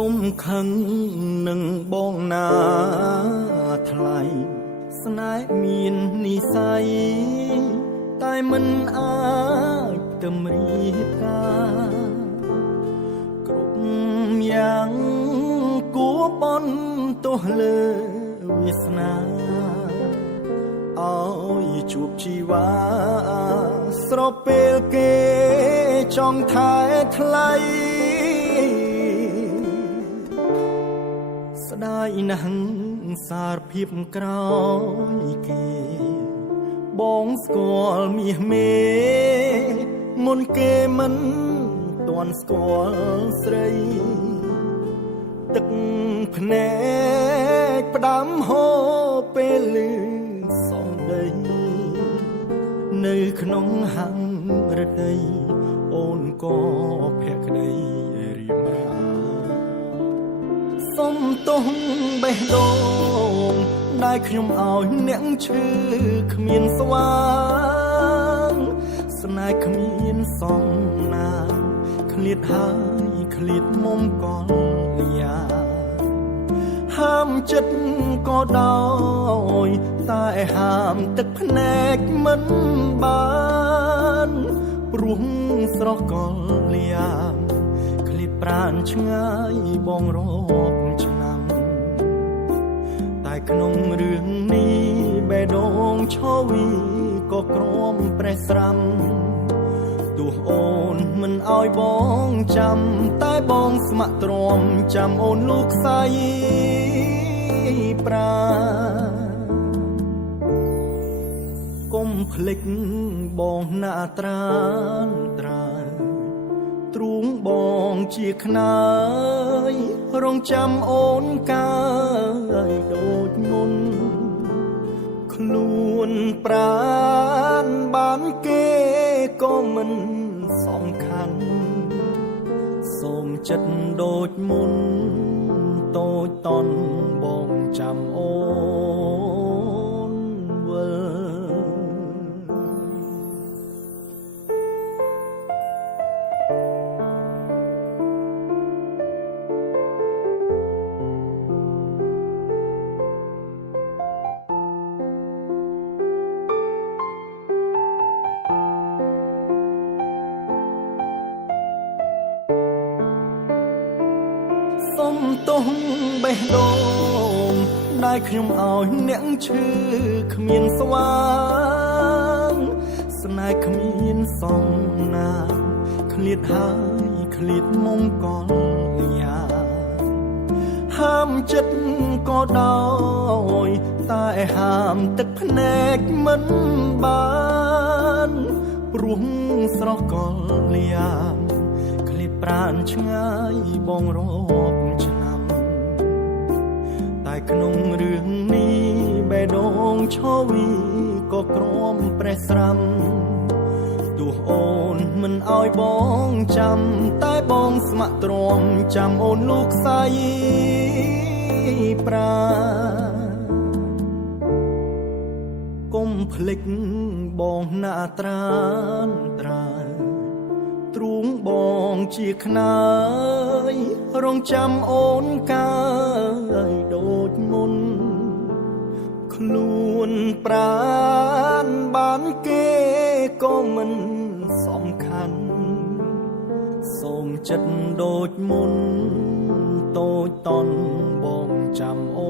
គុំខឹងនឹងបងណាថ្លៃស្នេហ៍មាននិស័យតែមិនអាចទម្រាបការគ្រប់យ៉ាងគួរបន់ទោះលើវាសនាអើយជួបជីវ៉ាស្រពេលគេចង់ថែថ្លៃស្ដាយណាស់សារភាពក្រោយគេបងស្គាល់មាសមេមុនគេមិនទាន់ស្គាល់ស្រីទឹកភ្នែកផ្ដាំហូរពេលលឺសំដីនៅក្នុងហាំងរដីអូនក៏ភក្តីរៀមរាសុំទោសបេះដូងដែលខ្ញុំឲ្យអ្នកឈឺគ្មានស្វាងស្នេហ៍គ្មានសំណាងឃ្លាតហើយឃ្លាតមុំកលយាហាមចិត្តក៏ដោយតែហាមទឹកភ្នែកមិនបានព្រោះស្រស់កលយាឃ្លាតប្រាណឆ្ងាយបងរាប់ឆ្នាំតែក្នុងរឿងនេះបេះដូងឈវីក៏ក្រំប្រេះស្រាំទោះអូនមិនអោយបងចាំតែបងស្ម័គ្រទ្រាំចាំអូនលោកស្អីប្រាកុំភ្លេចបងណាត្រានត្រើទ្រូងបងជាខ្នើយរងចាំអូនកាយដូចមុនខ្លួនប្រានបានគេក៏មិនសំខាន់សូមចិត្តដូចមុនតូចតន់បងចាំអូនវិលសុំទោសបេះដូងដែលខ្ញុំឲ្យអ្នកឈឺគ្មានស្វាងស្នេហ៍គ្មានសំណាងឃ្លាតហើយឃ្លាតមុំកលយាហាមចិត្តក៏ដោយតែហាមទឹកភ្នែកមិនបានព្រោះស្រស់កលយាឃ្លាតប្រាណឆ្ងាយបងរាប់ឆ្នាំតែក្នុងរឿងនេះបេះដូងឈវីក៏ក្រំប្រេះស្រាំទោះអូនមិនអោយបងចាំតែបងស្ម័គ្រទ្រាំចាំអូនលោកស្អីប្រាកុំភ្លេចបងណាត្រានត្រើទ្រូងបងជាខ្នើយរងចាំអូនកាយដូចមុនខ្លួនប្រានបានគេក៏មិនសំខាន់សូមចិត្តដូចមុនតូចតន់បងចាំអូ